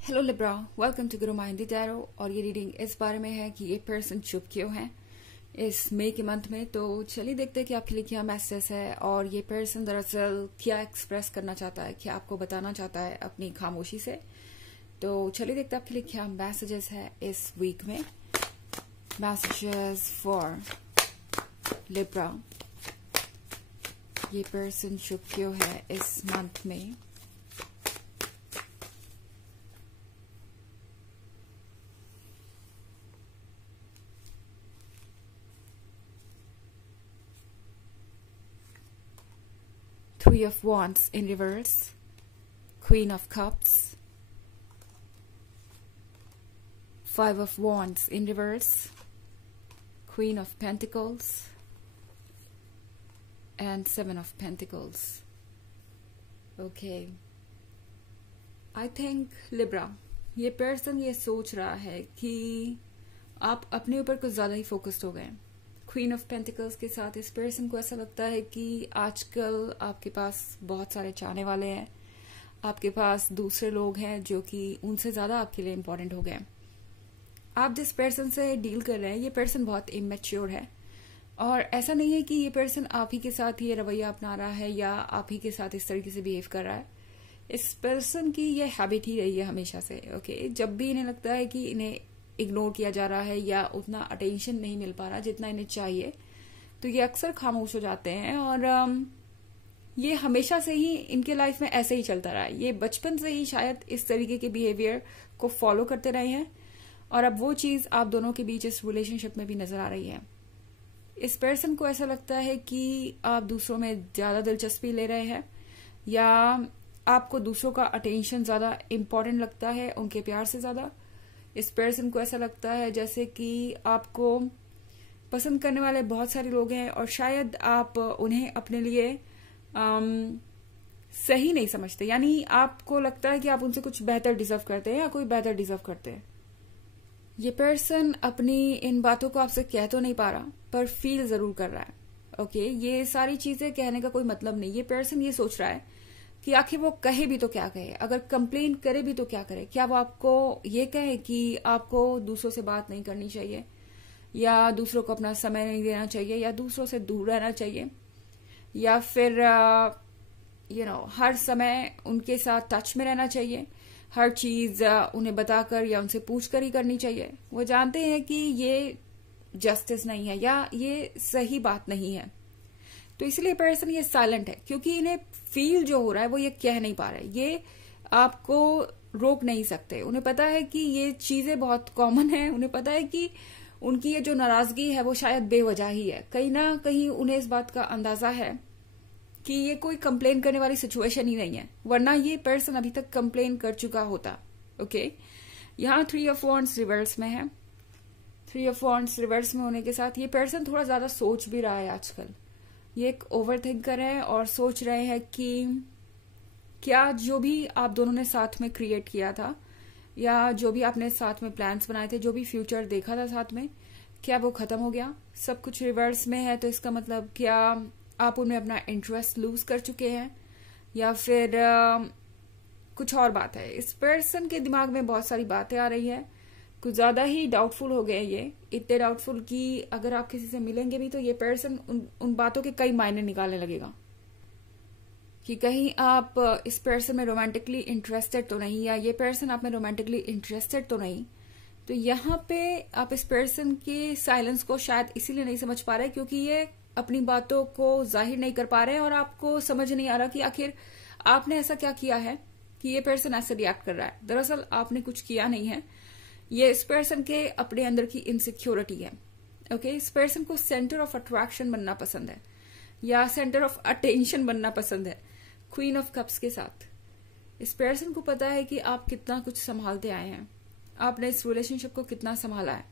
Hello Libra, welcome to Guru माइंडी tarot. और ये reading इस बारे में है कि ये पर्सन चुप क्यों है इस मई के मंथ में। तो चलिए देखते हैं कि आपके लिए क्या मैसेज है और ये पर्सन दरअसल क्या एक्सप्रेस करना चाहता है, क्या आपको बताना चाहता है अपनी खामोशी से। तो चलिए देखते हैं आपके लिए क्या मैसेजेस है इस वीक में। मैसेजेस फॉर लिब्रा, ये पर्सन चुप क्यों है इस मंथ में। Three of Wands in reverse, Queen of Cups, Five of Wands in reverse, Queen of Pentacles, and Seven of Pentacles. Okay. I think Libra, ये पर्सन ये सोच रहा है कि आप अपने ऊपर कुछ ज्यादा ही फोकस्ड हो गए। क्वीन ऑफ पेंटिकल्स के साथ इस पर्सन को ऐसा लगता है कि आजकल आपके पास बहुत सारे चाहने वाले हैं, आपके पास दूसरे लोग हैं जो कि उनसे ज्यादा आपके लिए इम्पोर्टेंट हो गए। आप जिस पर्सन से डील कर रहे हैं ये पर्सन बहुत इमेच्योर है और ऐसा नहीं है कि ये पर्सन आप ही के साथ ये रवैया अपना रहा है या आप ही के साथ इस तरीके से बिहेव कर रहा है। इस पर्सन की ये हैबिट ही रही है हमेशा से। ओके, जब भी इन्हें लगता है कि इन्हें इग्नोर किया जा रहा है या उतना अटेंशन नहीं मिल पा रहा जितना इन्हें चाहिए, तो ये अक्सर खामोश हो जाते हैं। और ये हमेशा से ही इनके लाइफ में ऐसे ही चलता रहा है। ये बचपन से ही शायद इस तरीके के बिहेवियर को फॉलो करते रहे हैं और अब वो चीज आप दोनों के बीच इस रिलेशनशिप में भी नजर आ रही है। इस पर्सन को ऐसा लगता है कि आप दूसरों में ज्यादा दिलचस्पी ले रहे हैं या आपको दूसरों का अटेंशन ज्यादा इम्पोर्टेंट लगता है उनके प्यार से ज्यादा। इस पर्सन को ऐसा लगता है जैसे कि आपको पसंद करने वाले बहुत सारे लोग हैं और शायद आप उन्हें अपने लिए सही नहीं समझते, यानी आपको लगता है कि आप उनसे कुछ बेहतर डिजर्व करते हैं या कोई बेहतर डिजर्व करते हैं। ये पर्सन अपनी इन बातों को आपसे कह तो नहीं पा रहा पर फील जरूर कर रहा है। ओके, ये सारी चीजें कहने का कोई मतलब नहीं। ये पर्सन ये सोच रहा है कि आखिर वो कहे भी तो क्या कहे, अगर कंप्लेन करे भी तो क्या करे। क्या वो आपको ये कहे कि आपको दूसरों से बात नहीं करनी चाहिए या दूसरों को अपना समय नहीं देना चाहिए या दूसरों से दूर रहना चाहिए या फिर हर समय उनके साथ टच में रहना चाहिए, हर चीज उन्हें बताकर या उनसे पूछकर ही करनी चाहिए। वो जानते हैं कि ये जस्टिस नहीं है या ये सही बात नहीं है, तो इसलिए पर्सन ये साइलेंट है क्योंकि इन्हें फील जो हो रहा है वो ये कह नहीं पा रहे, ये आपको रोक नहीं सकते। उन्हें पता है कि ये चीजें बहुत कॉमन है, उन्हें पता है कि उनकी ये जो नाराजगी है वो शायद बेवजह ही है। कहीं ना कहीं उन्हें इस बात का अंदाजा है कि ये कोई कंप्लेन करने वाली सिचुएशन ही नहीं है, वरना ये पर्सन अभी तक कंप्लेन कर चुका होता। ओके, यहाँ 3 ऑफ वॉन्ड्स रिवर्स में है। 3 ऑफ वॉन्ड्स रिवर्स में होने के साथ ये पर्सन थोड़ा ज्यादा सोच भी रहा है आजकल। ये एक ओवर थिंकर है और सोच रहे हैं कि क्या जो भी आप दोनों ने साथ में क्रिएट किया था या जो भी आपने साथ में प्लान्स बनाए थे, जो भी फ्यूचर देखा था साथ में, क्या वो खत्म हो गया। सब कुछ रिवर्स में है, तो इसका मतलब क्या आप उनमें अपना इंटरेस्ट लूज कर चुके हैं या फिर कुछ और बात है। इस पर्सन के दिमाग में बहुत सारी बातें आ रही है, कुछ ज्यादा ही डाउटफुल हो गए। ये इतने डाउटफुल कि अगर आप किसी से मिलेंगे भी तो ये पर्सन उन बातों के कई मायने निकालने लगेगा कि कहीं आप इस पर्सन में रोमांटिकली इंटरेस्टेड तो नहीं या ये पर्सन आप में रोमांटिकली इंटरेस्टेड तो नहीं। तो यहाँ पे आप इस पर्सन के साइलेंस को शायद इसीलिए नहीं समझ पा रहे क्योंकि ये अपनी बातों को जाहिर नहीं कर पा रहे हैं और आपको समझ नहीं आ रहा कि आखिर आपने ऐसा क्या किया है कि ये पर्सन ऐसे रिएक्ट कर रहा है। दरअसल आपने कुछ किया नहीं है, ये इस पर्सन के अपने अंदर की इनसिक्योरिटी है। ओके, इस पर्सन को सेंटर ऑफ अट्रैक्शन बनना पसंद है या सेंटर ऑफ अटेंशन बनना पसंद है। क्वीन ऑफ कप्स के साथ इस पर्सन को पता है कि आप कितना कुछ संभालते आए हैं, आपने इस रिलेशनशिप को कितना संभाला है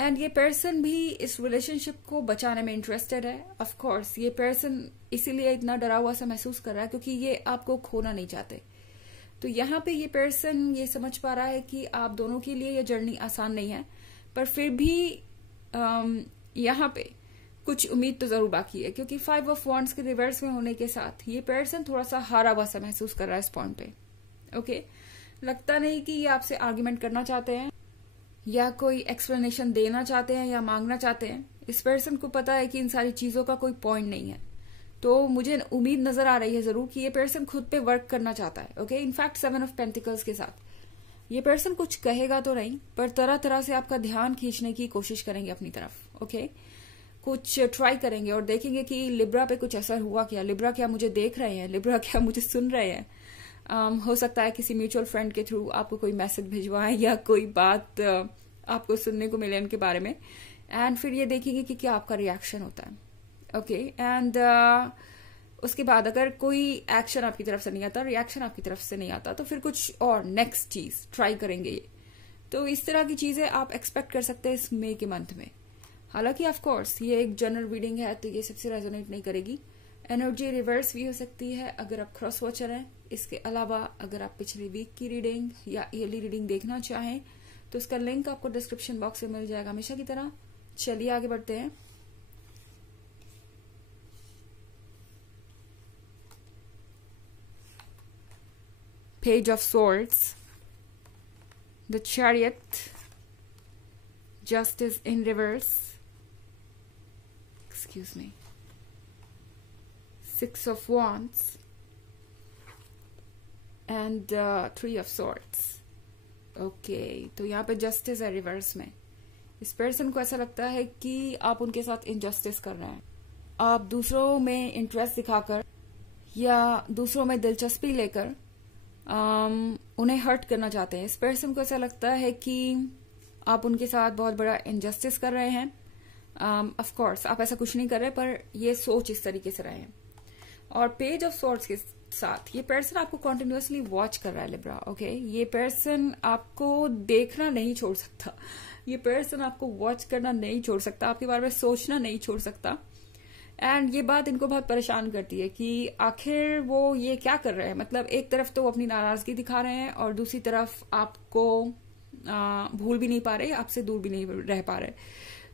एंड ये पर्सन भी इस रिलेशनशिप को बचाने में इंटरेस्टेड है। ऑफ कोर्स ये पर्सन इसीलिए इतना डरा हुआ सा महसूस कर रहा है क्योंकि ये आपको खोना नहीं चाहते। तो यहाँ पे ये पर्सन ये समझ पा रहा है कि आप दोनों के लिए ये जर्नी आसान नहीं है, पर फिर भी यहाँ पे कुछ उम्मीद तो जरूर बाकी है क्योंकि 5 ऑफ वॉन्ड्स के रिवर्स में होने के साथ ये पर्सन थोड़ा सा हारा हुआ सा महसूस कर रहा है इस पॉइंट पे। ओके, लगता नहीं कि ये आपसे आर्ग्यूमेंट करना चाहते हैं या कोई एक्सप्लेनेशन देना चाहते हैं या मांगना चाहते हैं। इस पर्सन को पता है कि इन सारी चीजों का कोई पॉइंट नहीं है। तो मुझे उम्मीद नजर आ रही है जरूर कि ये पर्सन खुद पे वर्क करना चाहता है। ओके, इनफैक्ट 7 ऑफ पेंटिकल्स के साथ ये पर्सन कुछ कहेगा तो नहीं, पर तरह तरह से आपका ध्यान खींचने की कोशिश करेंगे अपनी तरफ। ओके, कुछ ट्राई करेंगे और देखेंगे कि लिब्रा पे कुछ असर हुआ क्या, लिब्रा क्या मुझे देख रहे हैं, लिब्रा क्या मुझे सुन रहे हैं। हो सकता है किसी म्यूचुअल फ्रेंड के थ्रू आपको कोई मैसेज भिजवाएं या कोई बात आपको सुनने को मिले उनके बारे में, एंड फिर ये देखेंगे कि क्या आपका रिएक्शन होता है। ओके, एंड उसके बाद अगर कोई एक्शन आपकी तरफ से नहीं आता, रिएक्शन आपकी तरफ से नहीं आता, तो फिर कुछ और नेक्स्ट चीज ट्राई करेंगे ये। तो इस तरह की चीजें आप एक्सपेक्ट कर सकते हैं इस मई के मंथ में। हालांकि ऑफ कोर्स ये एक जनरल रीडिंग है तो ये सबसे रेजोनेट नहीं करेगी। एनर्जी रिवर्स भी हो सकती है अगर आप क्रॉस वॉचर हैं। इसके अलावा अगर आप पिछले वीक की रीडिंग या ईयरली रीडिंग देखना चाहें तो उसका लिंक आपको डिस्क्रिप्शन बॉक्स में मिल जाएगा हमेशा की तरह। चलिए आगे बढ़ते हैं। Page of Swords, the Chariot, Justice in reverse, excuse me, 6 of Wands and 3 of Swords. Okay, तो यहाँ पे जस्टिस है रिवर्स में। इस पर्सन को ऐसा लगता है कि आप उनके साथ इनजस्टिस कर रहे हैं। आप दूसरों में इंटरेस्ट दिखाकर या दूसरों में दिलचस्पी लेकर उन्हें हर्ट करना चाहते हैं। इस पर्सन को ऐसा लगता है कि आप उनके साथ बहुत बड़ा इनजस्टिस कर रहे हैं। ऑफ कोर्स आप ऐसा कुछ नहीं कर रहे, पर ये सोच इस तरीके से रहे हैं। और पेज ऑफ सॉर्ड्स के साथ ये पर्सन आपको कॉन्टिन्यूसली वॉच कर रहा है लिब्रा। ओके, ये पर्सन आपको देखना नहीं छोड़ सकता, ये पर्सन आपको वॉच करना नहीं छोड़ सकता, आपके बारे में सोचना नहीं छोड़ सकता। एंड ये बात इनको बहुत परेशान करती है कि आखिर वो ये क्या कर रहे हैं। मतलब एक तरफ तो वो अपनी नाराजगी दिखा रहे हैं और दूसरी तरफ आपको भूल भी नहीं पा रहे, आपसे दूर भी नहीं रह पा रहे।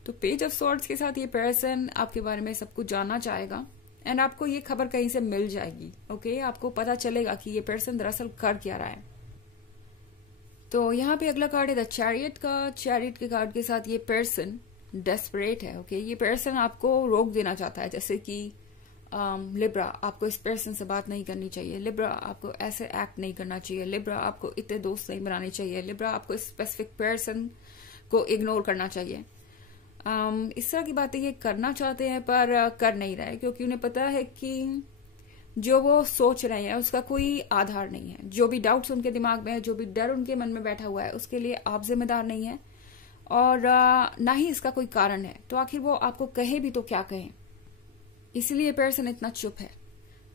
तो पेज ऑफ सॉर्ड्स के साथ ये पर्सन आपके बारे में सब कुछ जानना चाहेगा एंड आपको ये खबर कहीं से मिल जाएगी। ओके, आपको पता चलेगा कि ये पर्सन दरअसल कर क्या रहा है। तो यहाँ पे अगला कार्ड है द चैरियट का। चैरियट के कार्ड के साथ ये पर्सन डेस्परेट है। ओके, ये पर्सन आपको रोक देना चाहता है, जैसे कि लिब्रा आपको इस पर्सन से बात नहीं करनी चाहिए, लिब्रा आपको ऐसे एक्ट नहीं करना चाहिए, लिब्रा आपको इतने दोस्त नहीं बनाने चाहिए, लिब्रा आपको इस स्पेसिफिक पर्सन को इग्नोर करना चाहिए। इस तरह की बातें ये करना चाहते हैं पर कर नहीं रहे, क्योंकि उन्हें पता है कि जो वो सोच रहे हैं उसका कोई आधार नहीं है। जो भी डाउट्स उनके दिमाग में है, जो भी डर उनके मन में बैठा हुआ है, उसके लिए आप जिम्मेदार नहीं है और ना ही इसका कोई कारण है। तो आखिर वो आपको कहे भी तो क्या कहें, इसलिए पर्सन इतना चुप है।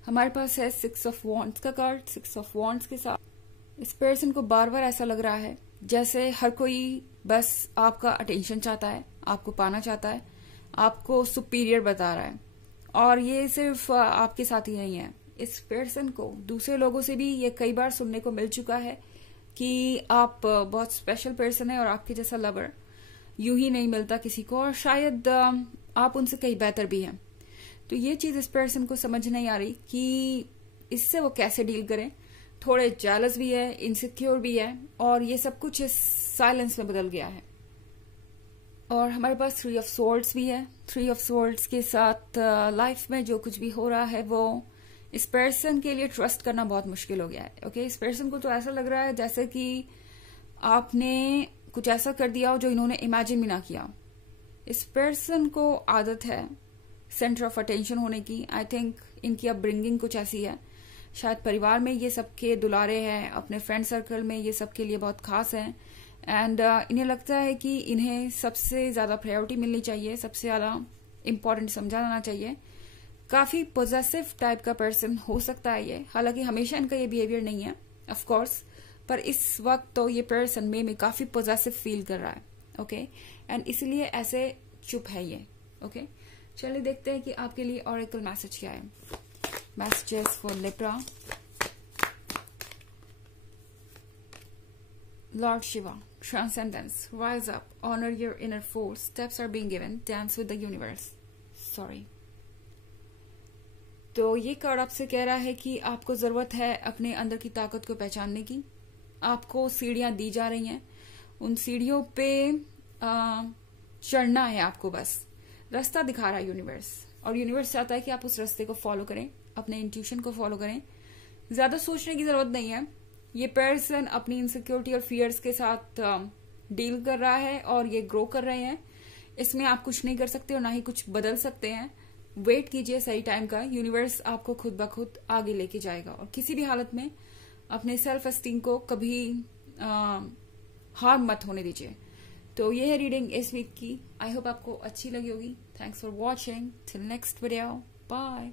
हमारे पास है 6 ऑफ वॉन्ड्स का कार्ड। 6 ऑफ वॉन्ड्स के साथ इस पर्सन को बार बार ऐसा लग रहा है जैसे हर कोई बस आपका अटेंशन चाहता है, आपको पाना चाहता है, आपको सुपीरियर बता रहा है। और ये सिर्फ आपके साथ ही नहीं है, इस पर्सन को दूसरे लोगों से भी ये कई बार सुनने को मिल चुका है कि आप बहुत स्पेशल पर्सन है और आपके जैसा लवर यूं ही नहीं मिलता किसी को, और शायद आप उनसे कहीं बेहतर भी हैं। तो ये चीज इस पर्सन को समझ नहीं आ रही कि इससे वो कैसे डील करें। थोड़े जेलस भी है, इनसिक्योर भी है, और ये सब कुछ इस साइलेंस में बदल गया है। और हमारे पास 3 ऑफ सॉर्ड्स भी है। 3 ऑफ सॉर्ड्स के साथ लाइफ में जो कुछ भी हो रहा है वो इस पर्सन के लिए ट्रस्ट करना बहुत मुश्किल हो गया है। ओके, इस पर्सन को तो ऐसा लग रहा है जैसे कि आपने कुछ ऐसा कर दिया हो जो इन्होंने इमेजिन भी ना किया। इस पर्सन को आदत है सेंटर ऑफ अटेंशन होने की। आई थिंक इनकी अपब्रिंगिंग कुछ ऐसी है, शायद परिवार में ये सबके दुलारे हैं, अपने फ्रेंड सर्कल में ये सबके लिए बहुत खास हैं, एंड इन्हें लगता है कि इन्हें सबसे ज्यादा प्रायोरिटी मिलनी चाहिए, सबसे ज्यादा इम्पोर्टेंट समझा जाना चाहिए। काफी पॉजिटिव टाइप का पर्सन हो सकता है ये, हालांकि हमेशा इनका ये बिहेवियर नहीं है ऑफ कोर्स, पर इस वक्त तो ये पर्सन में काफी पॉजिटिव फील कर रहा है। ओके, एंड इसलिए ऐसे चुप है ये। ओके, चलिए देखते हैं कि आपके लिए ऑरेकल मैसेज क्या है। Messages for Libra. Lord Shiva, transcendence, rise up, honor your inner force, steps are being given, dance with the universe. Sorry. तो ये कार्ड आपसे कह रहा है कि आपको जरूरत है अपने अंदर की ताकत को पहचानने की, आपको सीढ़ियां दी जा रही हैं, उन सीढ़ियों पे चढ़ना है आपको, बस रास्ता दिखा रहा है यूनिवर्स, और यूनिवर्स चाहता है कि आप उस रास्ते को फॉलो करें, अपने इंट्यूशन को फॉलो करें। ज्यादा सोचने की जरूरत नहीं है। ये पर्सन अपनी इनसिक्योरिटी और फियर्स के साथ डील कर रहा है और ये ग्रो कर रहे हैं। इसमें आप कुछ नहीं कर सकते और ना ही कुछ बदल सकते हैं। वेट कीजिए सही टाइम का, यूनिवर्स आपको खुद ब खुद आगे लेके जाएगा। और किसी भी हालत में अपने सेल्फ एस्टीम को कभी हार्म मत होने दीजिए। तो ये है रीडिंग इस वीक की। आई होप आपको अच्छी लगी होगी। Thanks for watching. Till next video, bye.